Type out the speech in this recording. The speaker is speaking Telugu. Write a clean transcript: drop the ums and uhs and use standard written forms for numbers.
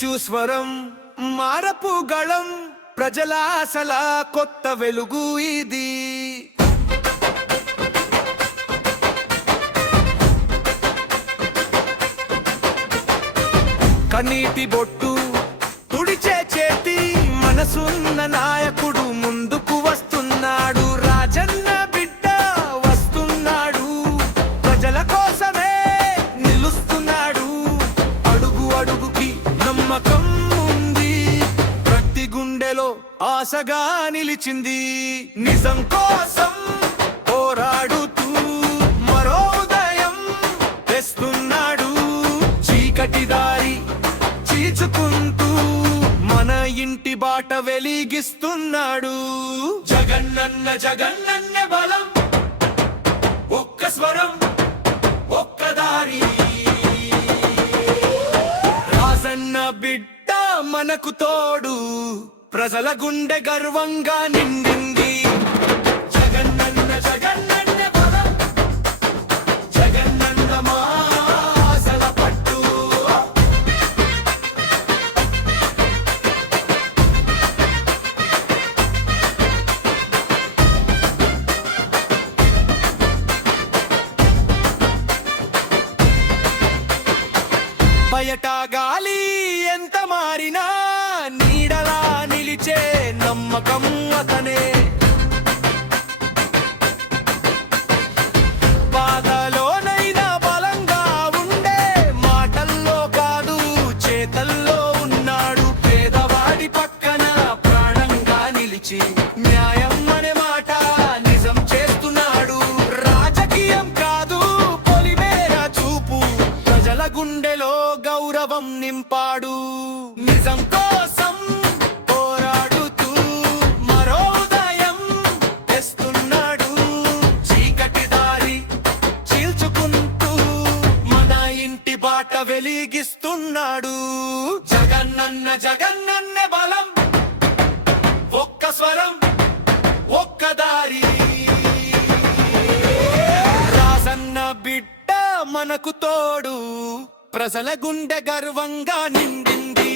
వినిపించు స్వరం మారపు గళం ప్రజల ఆశల కొత్త వెలుగు ఇది. కన్నీటి బొట్టు తుడిచే చేతి మనసున్న నాయకుడు ముందుకు వస్తున్నాడు. రాజన్న బిడ్డ వస్తున్నాడు, ప్రజల కోసమే నిలుస్తున్నాడు. అడుగు అడుగుకి నమ్మకం ఉంది, ప్రతి గుండెలో ఆశగా నిలిచింది. నిజం కోసం పోరాడుతూ మరో ఉదయం తెస్తున్నాడు. చీకటి దారి చీచుకుంటూ మన ఇంటి బాట వెలిగిస్తున్నాడు. జగనన్న జగనన్న బలం, ఒక్క స్వరం ఒక్క దారి. రాజన్న బిడ్డ మనకు తోడు, ప్రజల గుండె గర్వంగా నిండింది. జగనన్న జగనన్న బలం, జగనన్న మా ఆశల పట్టు. బయట గాలి ఎంత మారినా నీడలా నిలిచే నమ్మకం అతనే. బాధలోనైనా బలంగా ఉండే, మాటల్లో కాదు చేతల్లో ఉన్నాడు. పేదవాడి పక్కన ప్రాణంగా నిలిచి న్యాయం అనే మాట నిజం చేస్తున్నాడు. రాజకీయం కాదు పొలిమేర చూపు, ప్రజల గుండెలో గౌరవం నింపాడు. నిజం కోసం పోరాడుతూ మరో ఉదయం తెస్తున్నాడు. చీకటి దారి చీల్చుకుంటూ మన ఇంటి బాట వెలిగిస్తున్నాడు. జగనన్న జగనన్న బలం, ఒక్క స్వరం ఒక్క దారి. రాజన్న బిడ్డ మనకు తోడు, ప్రజల గుండె గర్వంగా నిండింది.